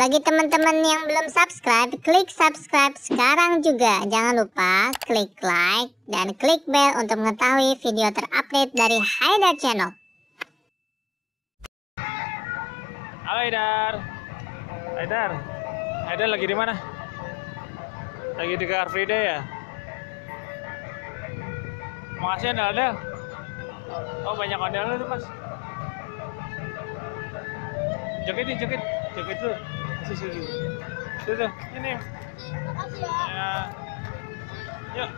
Bagi teman-teman yang belum subscribe, klik subscribe sekarang juga. Jangan lupa klik like dan klik bell untuk mengetahui video terupdate dari Haidar Channel. Halo Haidar. Haidar lagi di mana? Lagi di Car Free Day ya? Makasih ondel-ondel. Oh, banyak ondel tuh Mas. Joget tuh. Susu. Tuh, ini. Makasih ya. Ya. Yuk.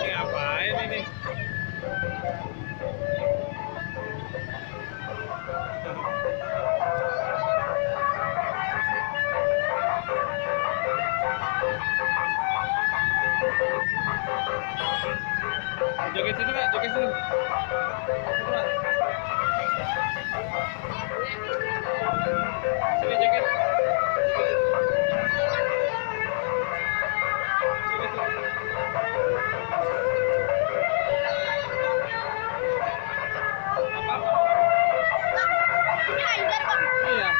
Ini apain ini? Joget situ Kak, joget situ. Sini joget. Iya.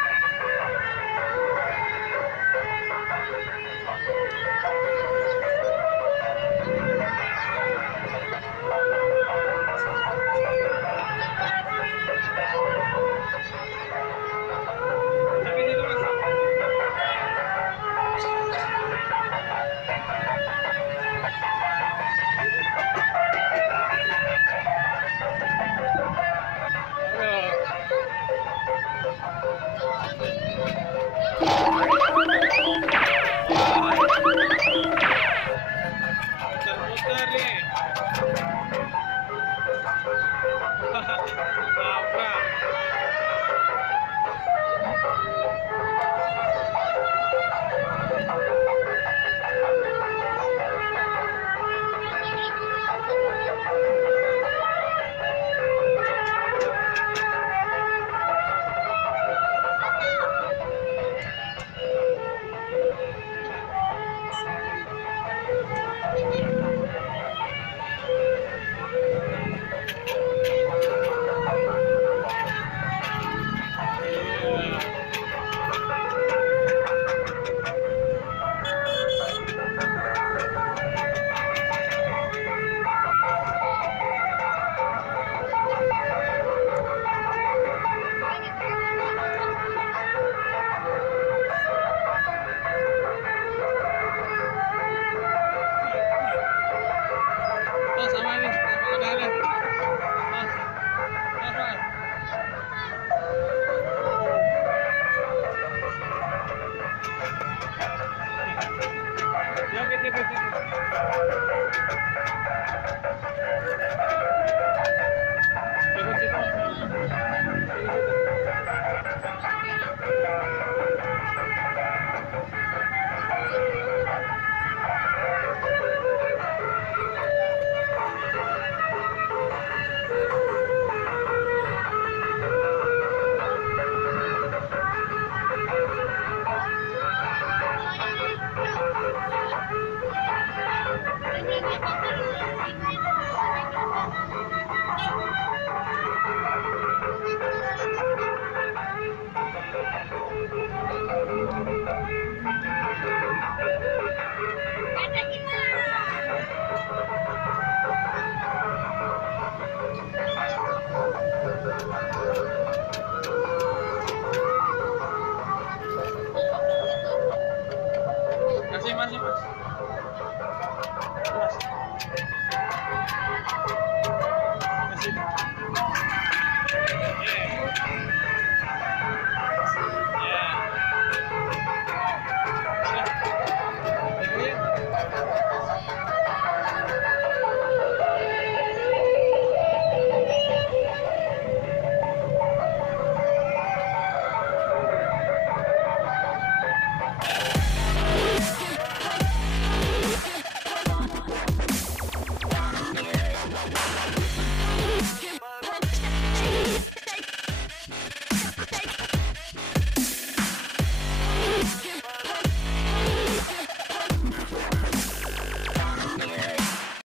Joget situ Mas. Muter-muter nih. Nabrak.